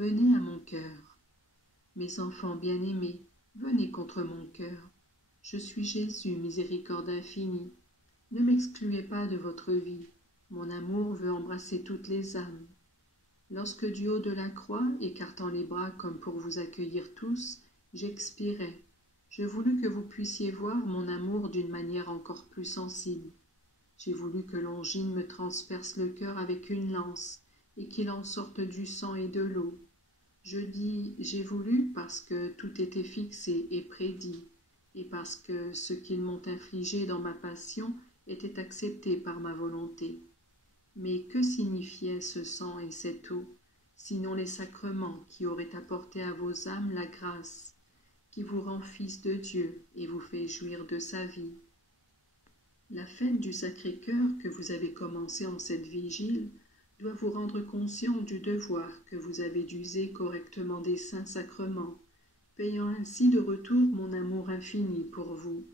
Venez à mon cœur. Mes enfants bien-aimés, venez contre mon cœur. Je suis Jésus, miséricorde infinie. Ne m'excluez pas de votre vie. Mon amour veut embrasser toutes les âmes. Lorsque du haut de la croix, écartant les bras comme pour vous accueillir tous, j'expirais, je voulus que vous puissiez voir mon amour d'une manière encore plus sensible. J'ai voulu que l'ongine me transperce le cœur avec une lance, et qu'il en sorte du sang et de l'eau. Je dis j'ai voulu parce que tout était fixé et prédit, et parce que ce qu'ils m'ont infligé dans ma passion était accepté par ma volonté. Mais que signifiait ce sang et cette eau, sinon les sacrements qui auraient apporté à vos âmes la grâce, qui vous rend fils de Dieu et vous fait jouir de sa vie? La fête du Sacré-Cœur que vous avez commencée en cette vigile doit vous rendre conscient du devoir que vous avez d'user correctement des saints sacrements, payant ainsi de retour mon amour infini pour vous.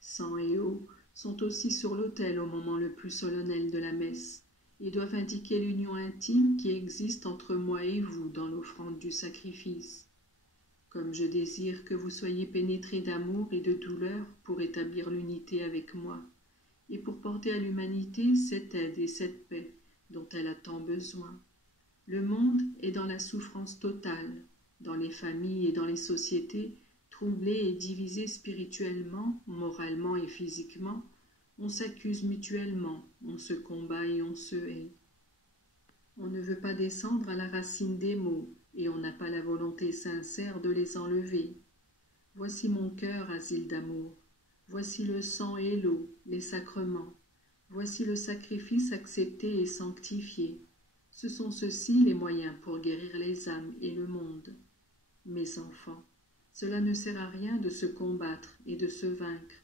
Sang et eau sont aussi sur l'autel au moment le plus solennel de la messe, et doivent indiquer l'union intime qui existe entre moi et vous dans l'offrande du sacrifice. Comme je désire que vous soyez pénétrés d'amour et de douleur pour établir l'unité avec moi, et pour porter à l'humanité cette aide et cette paix dont elle a tant besoin. Le monde est dans la souffrance totale, dans les familles et dans les sociétés, troublées et divisées spirituellement, moralement et physiquement. On s'accuse mutuellement, on se combat et on se hait. On ne veut pas descendre à la racine des maux, et on n'a pas la volonté sincère de les enlever. Voici mon cœur, asile d'amour. Voici le sang et l'eau, les sacrements. Voici le sacrifice accepté et sanctifié. Ce sont ceux-ci les moyens pour guérir les âmes et le monde. Mes enfants, cela ne sert à rien de se combattre et de se vaincre.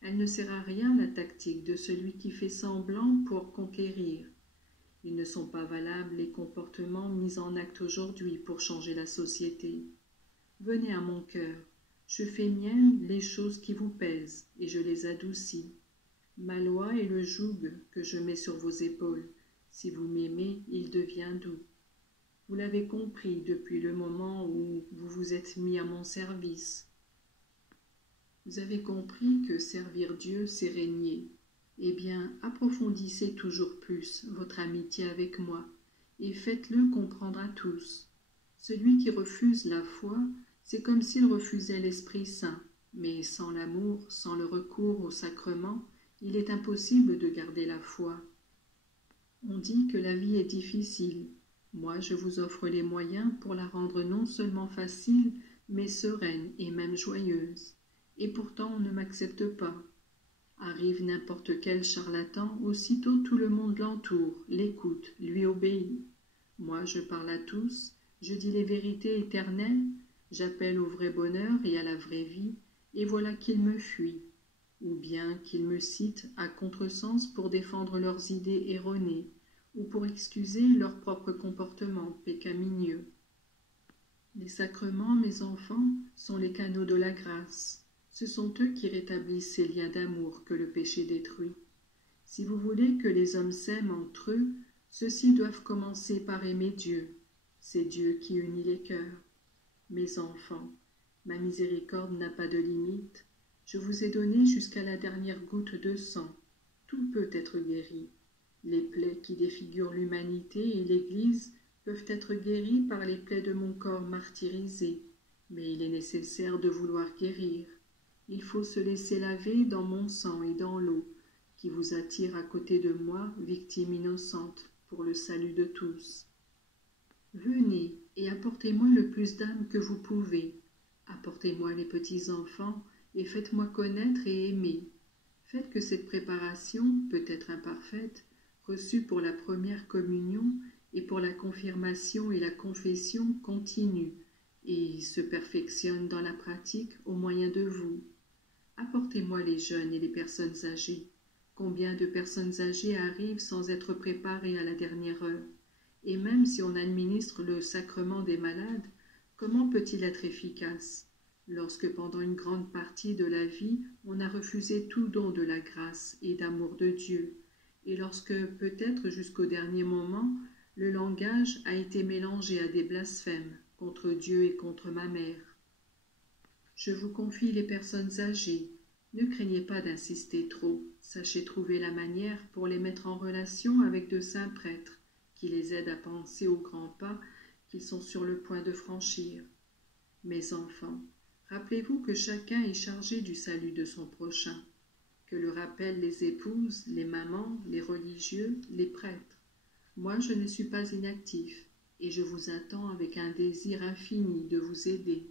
Elle ne sert à rien la tactique de celui qui fait semblant pour conquérir. Ils ne sont pas valables les comportements mis en acte aujourd'hui pour changer la société. Venez à mon cœur, je fais miennes les choses qui vous pèsent et je les adoucis. Ma loi est le joug que je mets sur vos épaules. Si vous m'aimez, il devient doux. Vous l'avez compris depuis le moment où vous vous êtes mis à mon service. Vous avez compris que servir Dieu, c'est régner. Eh bien, approfondissez toujours plus votre amitié avec moi et faites-le comprendre à tous. Celui qui refuse la foi, c'est comme s'il refusait l'Esprit Saint, mais sans l'amour, sans le recours au sacrement, il est impossible de garder la foi. On dit que la vie est difficile. Moi, je vous offre les moyens pour la rendre non seulement facile, mais sereine et même joyeuse. Et pourtant on ne m'accepte pas. Arrive n'importe quel charlatan, aussitôt tout le monde l'entoure, l'écoute, lui obéit. Moi je parle à tous, je dis les vérités éternelles, j'appelle au vrai bonheur et à la vraie vie, et voilà qu'ils me fuient, ou bien qu'ils me citent à contresens pour défendre leurs idées erronées, ou pour excuser leur propre comportement pécamineux. Les sacrements, mes enfants, sont les canaux de la grâce. Ce sont eux qui rétablissent ces liens d'amour que le péché détruit. Si vous voulez que les hommes s'aiment entre eux, ceux-ci doivent commencer par aimer Dieu. C'est Dieu qui unit les cœurs. Mes enfants, ma miséricorde n'a pas de limite. Je vous ai donné jusqu'à la dernière goutte de sang. Tout peut être guéri. Les plaies qui défigurent l'humanité et l'Église peuvent être guéries par les plaies de mon corps martyrisé. Mais il est nécessaire de vouloir guérir. Il faut se laisser laver dans mon sang et dans l'eau, qui vous attire à côté de moi, victime innocente, pour le salut de tous. Venez et apportez-moi le plus d'âmes que vous pouvez. Apportez-moi les petits enfants et faites-moi connaître et aimer. Faites que cette préparation, peut-être imparfaite, reçue pour la première communion et pour la confirmation et la confession continue et se perfectionne dans la pratique au moyen de vous. Apportez-moi les jeunes et les personnes âgées. Combien de personnes âgées arrivent sans être préparées à la dernière heure? Et même si on administre le sacrement des malades, comment peut-il être efficace lorsque pendant une grande partie de la vie on a refusé tout don de la grâce et d'amour de Dieu, et lorsque peut-être jusqu'au dernier moment le langage langage a été mélangé à des blasphèmes contre Dieu et contre ma mère. Je vous confie les personnes âgées. Ne craignez pas d'insister trop. Sachez trouver la manière pour les mettre en relation avec de saints prêtres qui les aident à penser aux grands pas qu'ils sont sur le point de franchir. Mes enfants, rappelez-vous que chacun est chargé du salut de son prochain, que le rappellent les épouses, les mamans, les religieux, les prêtres. Moi, je ne suis pas inactif, et je vous attends avec un désir infini de vous aider.